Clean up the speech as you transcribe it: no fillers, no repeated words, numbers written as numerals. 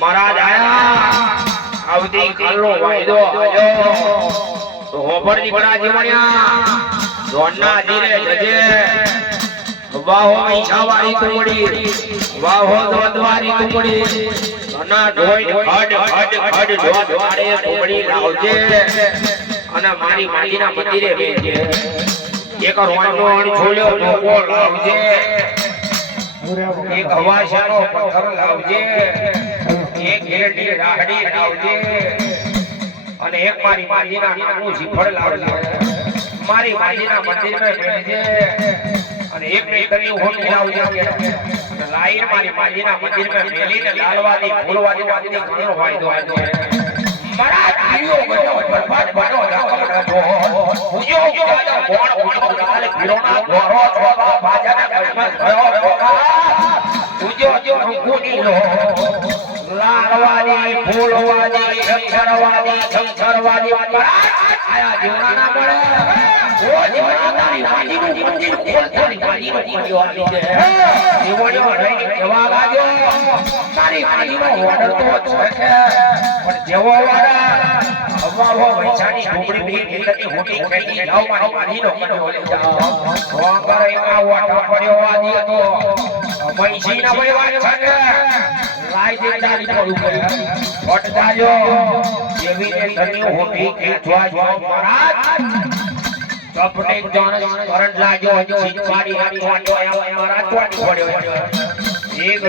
महाराज आया अवधि कालो वायदो आयो तो होपर निकड़ा जीवनिया दोन्ना जीरे जजे वाहो ईछावारी तुमड़ी वाहो द्वंद्वारी तुमड़ी दोन्ना ढोई खड खड खड द्वारे तुमड़ी लावजे અને મારી માટીના મંદિરે બેજે એક રોણનો અણછોલ્યો ધોકો લાવજે એક હવાશાનો પથ્થર લાવજે એક ગેરડી રાહડી લાવજે અને એક મારી માજીના નાનું જીફળ લાવજે મારી માજીના મંદિરમાં બેજે અને એક નીકળી હોની લાવજે અને લાઈન મારી માજીના મંદિરમાં મેલીને લાલવાદી ફૂલવાદી વાતની ઘણો ફાયદો આવ્યો મારા પીરો ગયો બરબાદ બારો જાગમડા જો ઉજો ઉજો કોણ ઉજો કાલે પીરોના ગોરો છોબા બાજાના કલમસ ભયો રોગા ઉજો ઉજો રૂકુની લો લાલવાદી ફૂલવાદી શંકરવાદી શંકરવાદી આયા જીવના મળે ઓ જીવનાની વાડીનું મંદિર ખોલતાની વાડીનો પડ્યો આવી છે જીવણ્યો રહી જવા લાગ્યો તારી વાડીનો ઓર્ડર તો છે કે પણ જેવો વાડા અવાવો વૈછાની ઢોકળી બી નીકળતી હોટી ખેતી જાવ મારી વાડીનો પડ્યો લઈ જાઓ વાંગર એકા વાટો પડ્યો વાદી હતો મૈસીના ભાઈ વાત છે લાઈ દે તારી પડું કરી ફટ જાજો જેવી ને ધની હોટી ખેતવા જાવ મહારાજ ચપટે જાણ કરંટ લાગ્યો ચીચવાડી આટો આટો મારા તોડી પડ્યો એક